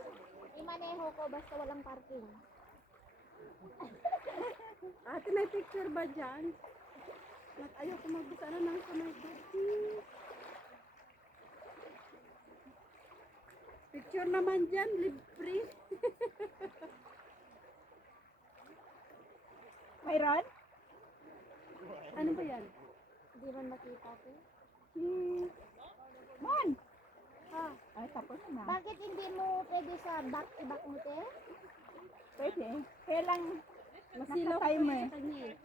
Imaneho ko basta walang parking. Ate, may picture ba dyan? Ayaw ko magbisa na ng kamay ko. Picture naman dyan, libre. Mayroon? Ano ba yan? Hindi man makita ko. Man. Ah, Ay, tapos na. Bakit hindi mo pwede sa back-to-back mo, te? Pwede. Kaya lang, masilaw ko Naka-timer. sa kanya eh.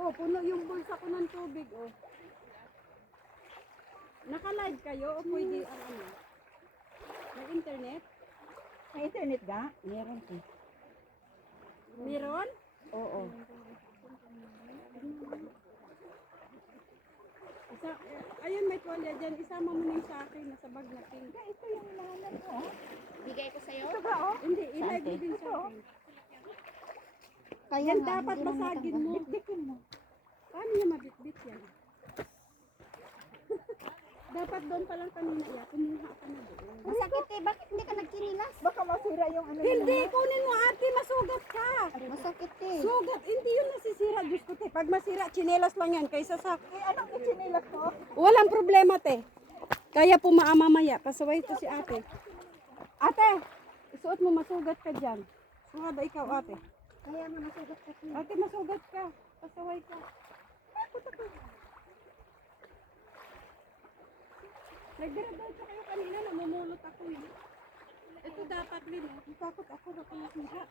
Oh, puno yung bulsa ko ng tubig, oh. Naka-live kayo o pwede ang ano? May internet? may internet ga? Meron eh. Meron? Oo. Ayun, may tuwalya dyan. Isama mo na yung sa akin. Nasa bag na pink. Ito yung nahanap ko. Bigay ko sa'yo. Ito ba oh? Hindi, i-live mo din sa akin. Kaya Yan dapat basagin mo. Bitbitin mo. Paano niya mabitbit yan? Dapat doon pa lang kanina iya. Kumuha ka na doon. Masakit eh. Bakit hindi ka nagkinilas? Baka masira yung ano. Hindi, kunin mo ate. Masugat ka. Masakit eh. Sugat. Hindi yun nasisira. Diyos ko te. Pag masira, tsinelas lang yan. Kaysa sa... Eh, anong ichinilas ko? Walang problema te. Kaya mamaya. Pasaway to si ate. Ate, isuot mo masugat ka dyan. Suha ba ikaw ate? Kaya mo nasugat ka. Ate, masugat ka. Pasaway ka. Nagdira-dira kayo kanina, namumulot ako eh. Ito dapat din eh. Takot ako baka masira.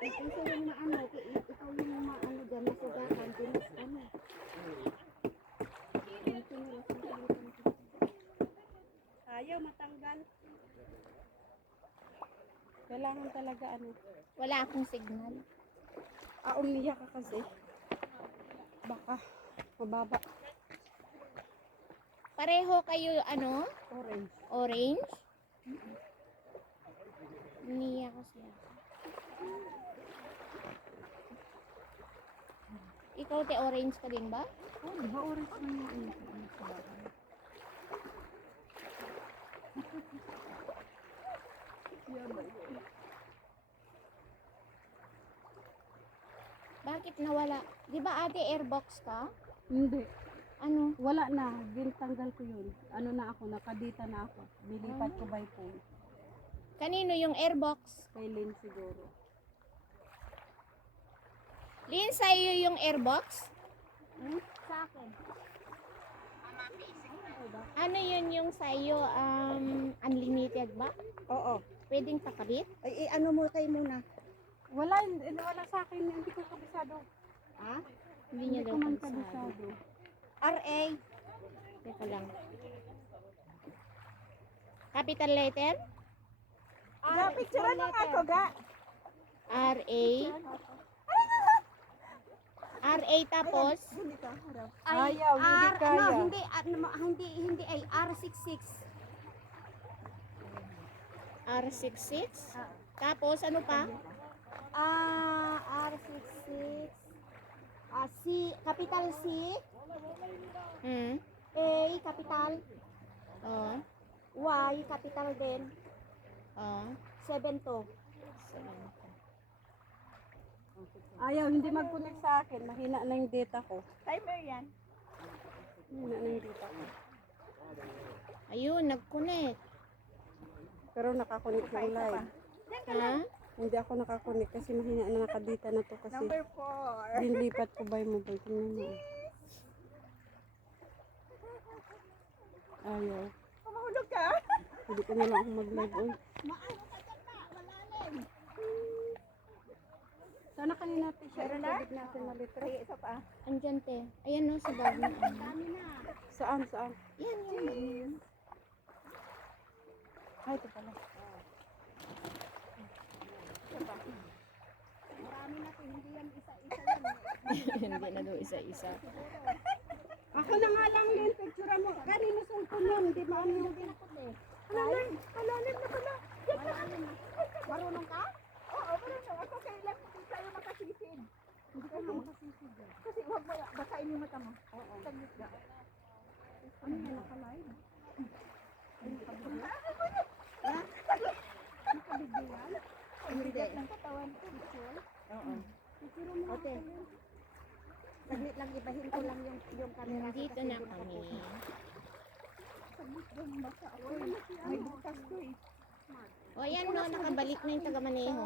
Ito yung maano. Ikaw yung maano dyan. Masugatan. Dinis ano. Ayaw matanggal. Kailangan talaga ano. Wala akong signal. Umiyak ka kasi. Baka mababa. Pareho kayo, ano? Orange. Orange? Niya kasi ako. Ikaw, te, orange ka din ba? Oh, di ba orange na yung ano sa bahay? Bakit nawala? Di ba ate airbox ka? Hindi. Ano? Wala na. Tanggal ko yun. Ano na ako, nakadita na ako. Nilipat ko by phone. Kanino yung airbox? Kay Lynn siguro. Lin, sa'yo yung airbox? Sa akin. Ano yun yung sa'yo? Unlimited ba? Oo. Pwedeng pakabit? Ay, ano mo tayo muna? Wala sa akin. Hindi ko kabisado. Ha? Hindi niya Hindi daw ko man kabisado. kabisado. RA. Teka lang. Capital letter? Ga, picturean mo nga ako ga. R-A. R-A tapos? Hindi ka harap. Ayaw, hindi kaya. Hindi ay R66. R66? Tapos ano pa? R66. C, capital C. Hmm? A, capital. Oo. Y, capital din. Oo. 7 to. Ayaw, hindi mag-connect sa akin. Mahina na yung data ko. Timer yan. Mahina na yung data ko. Ayun, nag-connect. Pero nakakonect yung live. Ha? Hindi ako nakakonect kasi mahina na nakadata na to kasi Number 4. dinlipat ko ba yung mobile. Tingnan mo. Ayaw. Kumahulog ka? Hindi ko na lang ako mag-live. Oy. Sana kanina natin siya. Meron na? Tubig natin na litro. Ay, isa pa. Andyan, te. Ayan, no, sa bag na. Saan? Saan? Yan, yan. Ay, ito pala. Hindi na daw isa-isa. Ako na nga lang din. Picture mo. Kanino cellphone yun? Hindi mo ano yung Malalim na pala. Marunong ka? Oo, marunong. Ako kailan hindi tayo makasisid. Hindi ka na makasisig. Kasi huwag mo, basahin yung mata mo. Oo. Saglit ka. Ano yan? Nakalive? Ang bigat ng katawan ko. Oo. Okay. Saglit lang, ibahin ko lang yung camera. Dito na kami. May bukas ko eh. O, ayan, no, nakabalik na yung taga-maneho.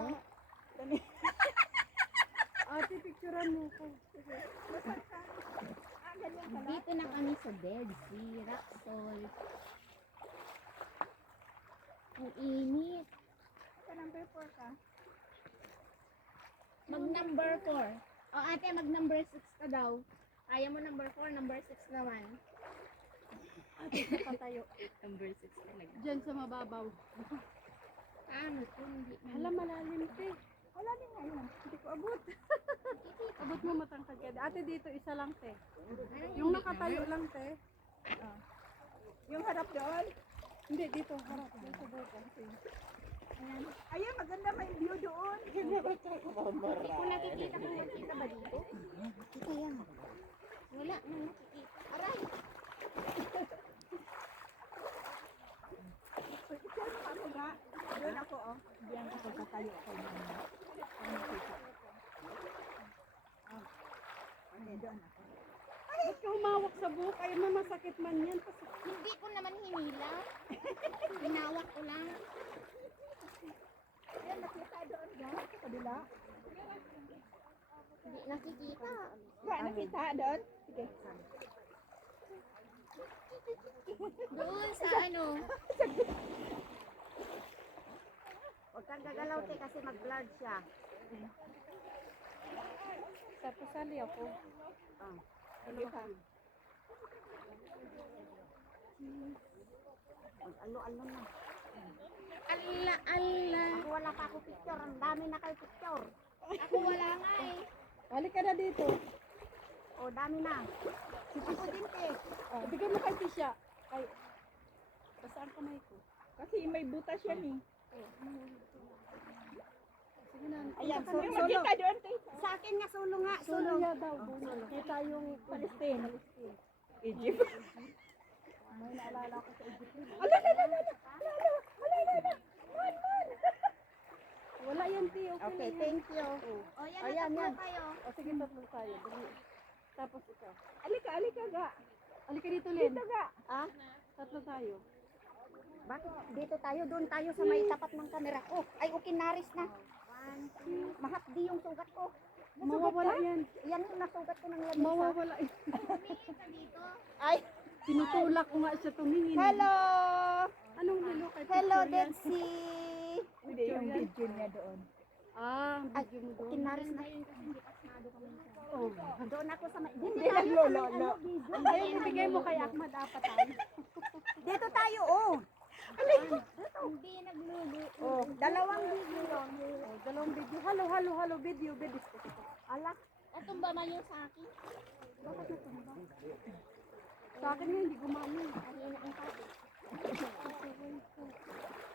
Ate, picturean mo ko. Dito na kami sa Dead Sea, Roxol. Ang init. Sa number 4 ka. Mag number 4. O, ate, mag number 6 ka daw. Kaya mo number 4, number 6 naman. Patayo. Number 6 talaga. Diyan sa mababaw. Ano to, hindi na. Hala, malalim te. Wala din ngayon. Hindi ko abot. Abot mo matangkad ka. Ate, dito isa lang te. Yung nakatayo lang te. Yung harap doon. Hindi, dito. Harap. Dito, dito. Ayun, maganda may view doon. Hindi ko nakikita kung nakikita ba dito. Kita yan. Wala na nakikita. Aray! Picture mo ako nga. Doon ako oh. Diyan ako tatayo ako. Okay, doon ako. Ba't ka humawak sa buhok? Ay, masakit man yan. Hindi ko naman hinila. Hinawak ko lang. Ayun, nakita doon doon. Sa kabila. Hindi nakikita. Ba, nakita doon? Sige. Doon sa ano. Huwag kang gagalaw te kasi mag-blurred siya. Sa pusali ako. Sige pa. Alo-alo na. Ala, ala. Ako wala pa ako picture. Ang dami na kayo picture. Ako wala nga eh. Balik ka na dito. O, dami na. Ako din te. Oh, bigay mo kay Tisha. Ay, basaan kamay ko. Kasi may butas yan eh. Sige na. Ayan, Yung solo. magkita doon, te. Sa akin nga, solo nga. Solo Solo. niya daw. Kita yung Palestine. Egypt. may naalala ko sa Egypt. Wala yan, Ti. Okay, Okay, lang yan. thank you. O yan, Ayan, natatlo yan. kayo. O sige, tatlo tayo. Dali. Tapos ikaw. Alika ga. Alika dito, Len. Dito ga. Ah, Tatlo tayo. bakit dito tayo? Doon tayo sa may tapat ng kamera ko. Ay, okay, naris na. Mahapdi yung sugat ko. Mawawala yan. Yan yung nasugat ko ng lamesa. Mawawala. Ay, Tinutulak ko nga siya tumingin. hello! Anong hello kay Hello, picture yan? Dead Sea! Hindi, yung video niya doon. Ah, Ay, video mo doon. kinaris na. Oh. Doon ako sa may... Hindi Dito tayo sa may naglolo. ano, video. Ayun, ibigay mo kay Ahmad apat tayo. Dito tayo, oh. Hindi naglulu. Oh, dalawang video yun. Oh, dalawang video. Halo, halo, halo. Video, video. Ala, Natumba man yung sa akin. Sa akin nga, hindi gumana. Kanina ang topic.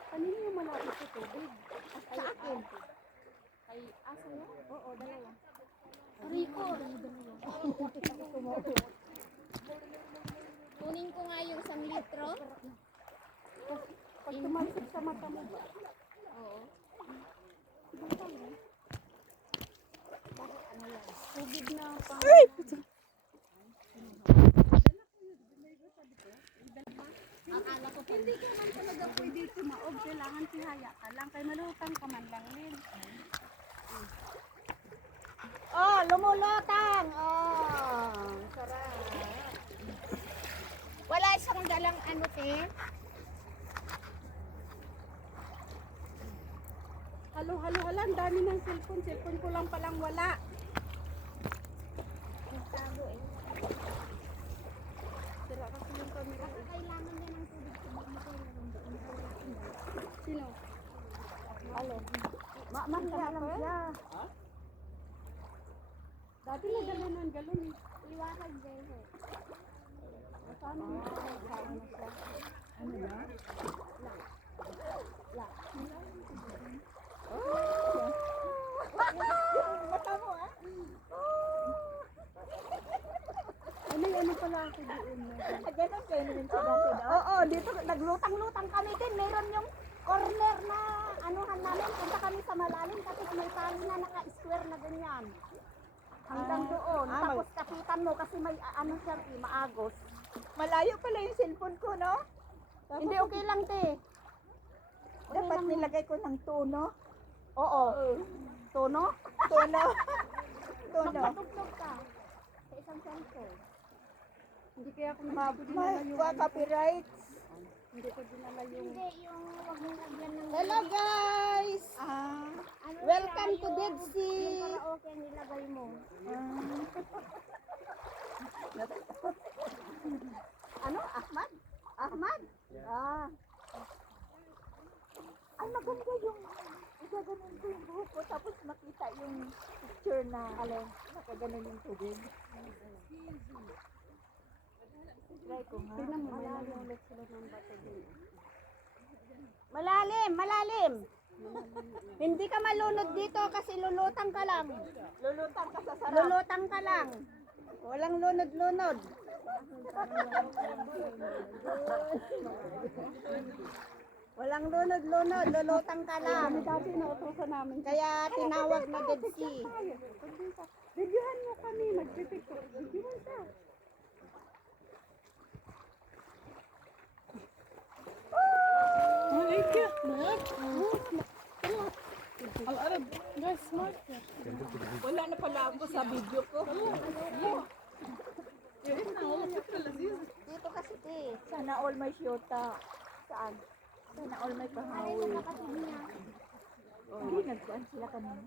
Kanina yung malapit sa tubig. sa akin. Ay, asa yan? Oo, dalawa. Rico. Kunin ko nga yung 1 litro. Pag tumalsik sa mata mo ba? Oo. Tubig na pang... Akala ko Hindi ka man talaga pwede tumaob. Kailangan tihaya ka lang. Kay malutang ka man lang, Lin. Oh, lumulutang. Oh, sarap. wala siyang dalang ano, te. Halo-halo, ang dami ng cellphone. Cellphone ko lang palang wala. Nagtago eh. Sira kasi yung camera. Baka kailangan niya ng tubig sa bukid. Sino? Masarap siya. Dati na galon ng galon eh. Iwakag din eh. Paano mo? Mata mo ah. Ay, may ano pala ako doon. Ganun kayo naman sa dati daw. Oo, dito naglutang-lutang kami din. Meron yung corner na anuhan namin. Punta kami sa malalim tapos may tali na naka-square na ganyan. Hanggang doon. Ah, Tapos kapitan mo kasi may ano siya, maagos. Malayo pala yung cellphone ko, no? Hindi okay lang, te. Dapat nilagay ko ng tono. Oo. Tono? Tono. Tono. Magpatugtog ka. Sa isang cellphone. Hindi kaya ako dinala yung... Copyright. Hindi ko dinala yung... Hindi, yung wag mong lagyan ng... Hello, guys! Ano Welcome siya, to yung- Dead Sea. Yung karaoke ang nilagay mo. Ano? Ahmad? Ahmad? Ah. Ay, maganda yung igaganon ko yung buhok ko tapos makita yung picture na nakaganon yung tubig. Try ko nga. Tingnan mo, may nalulot sila ng bato din. Malalim, malalim. Hindi ka malunod dito kasi lulutang ka lang. Lulutang ka sa sarap. Lulutang ka lang. Walang lunod-lunod. Walang lunod-lunod, lulutang ka lang. Dati nautosan namin. Kaya tinawag na Dead Sea. Videohan mo kami, magpipicture. Videohan ka. Wala na pala ako sa video ko. Dito kasi te. Sana all may syota. Saan? Sana all may kahawi. Hindi, nagkuhan sila kanina.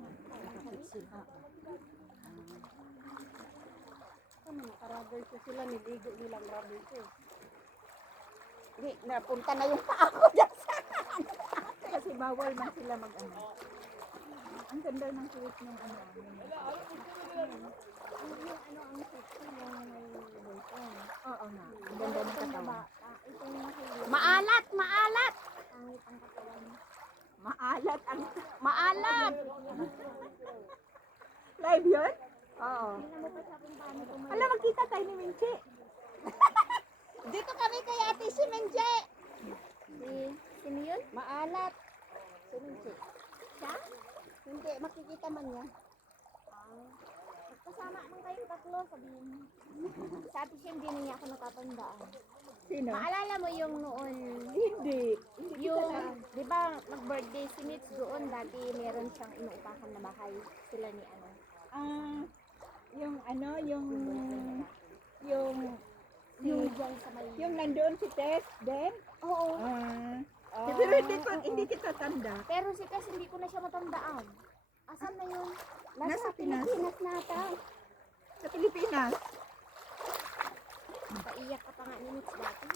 Ano, nakarubber ko sila, niligo nilang rubber ko. Hindi, napunta na yung paa ko dyan sa Kasi bawal man sila mag-ano. Ang ganda ng suit ng ano. Oo nga. Ang ganda ng katawan. Maalat, maalat. Maalat ang... Maalat. Live yun? Oo. Alam, magkita tayo ni Minchi. Dito kami kay Ate si Menje. Sino yun? Maalat. Si Menje. Siya? Hindi, makikita man niya. Kasama man kayong tatlo, sabihin mo. Sabi siya, hindi na niya ako natatandaan. Sino? Maalala mo yung noon, Hindi. Hindi kita yung, lang. di ba, nag-birthday si Mitch doon, dati meron siyang inuupahan na bahay, sila ni ano. Ah, yung ano, yung Yung dyan sa may... yung nandoon si Tess, din? Oo. Pero hindi kita tanda. Pero si Tess, hindi ko na siya matandaan. Asan na yun? Nasa Pinas. Pinas nata. Sa Pilipinas. Paiyak ka pa nga ni Mitch dati.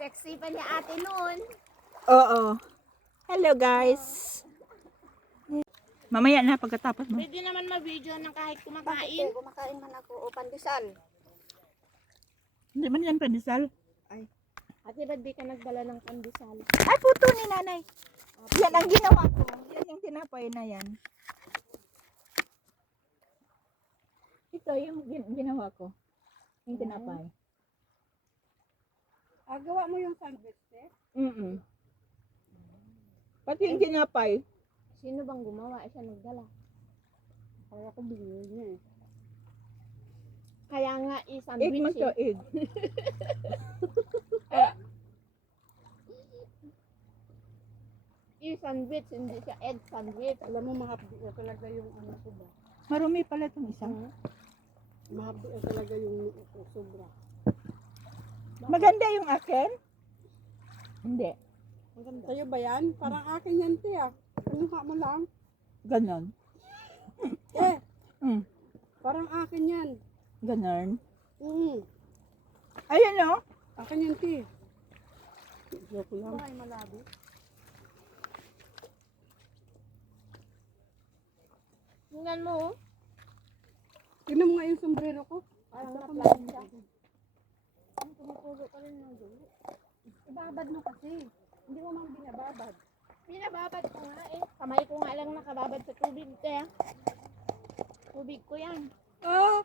Sexy pa niya ate noon. Oo. Hello guys. Mamaya na pagkatapos mo. Pwede naman ma-video ng kahit Bakit kumakain. kumakain man ako o pandesal? Hindi man yan pandesal. Ate, ba't di ka nagdala ng pandesal? Ay, puto ni nanay. Yan ang ginawa ko. Yan yung tinapay na yan. Ito yung ginawa ko. Yung tinapay. Gawa mo yung sandwich, eh? Pati yung tinapay. Sino bang gumawa? Siya nagdala. Kaya ko binili niya eh. Kaya nga Egg i-sandwich mo siya, eh. egg. I-sandwich, hindi siya egg sandwich. Alam mo, mahapdi talaga yung ano ko ba? Marumi pala itong isa. Mahapdi talaga yung noo ko, sobra. Maganda yung akin? Hindi. Maganda. Sa'yo ba yan? Parang akin yan, te ah. Kuha mo lang. Ganon. Eh, Mm. parang akin yan. Ganon. Ayun Ayun o. Akin yan, te. Joke lang. Ay, malabo. Tingnan mo. Oh. Tingnan mo nga yung sombrero ko. Parang Asa ko na-plan na- siya. Tumutulo ka rin ng dulo. Ibabad mo kasi. Hindi mo man binababad. Pinababad ko nga eh. Kamay ko nga lang nakababad sa tubig kaya. Tubig ko yan. Oh.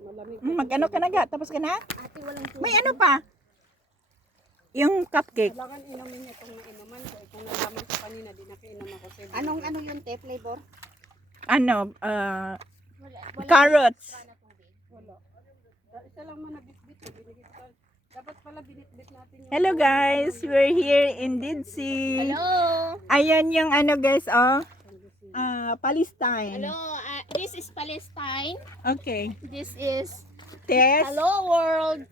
Malamig. Mag-ano ka na ga? Tapos ka na? Ate walang tubig. May ano pa? Yung cupcake. Kailangan inumin niya itong nainuman ko. Kung nalaman ko kanina, di nakainom ako. Anong ano yung te flavor? Ano? Wala Carrots. extra na tubig. Wala. Isa lang man nabitbit. Binigit ko. Dapat pala binitbit natin yung... Hello guys, we're here in Didsi. Hello. Ayan yung ano guys, oh. Palestine. Hello. This is Palestine. Okay. This is Tess, Hello world.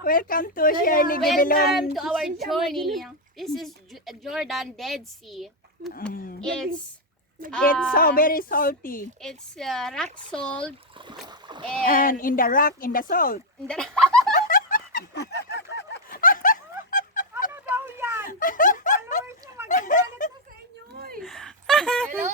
welcome to Shirley Welcome Gabilon. to our journey. This is Jordan Dead Sea. Mm. It's It's so very salty. It's rock salt And and in the rock, in the salt. Hello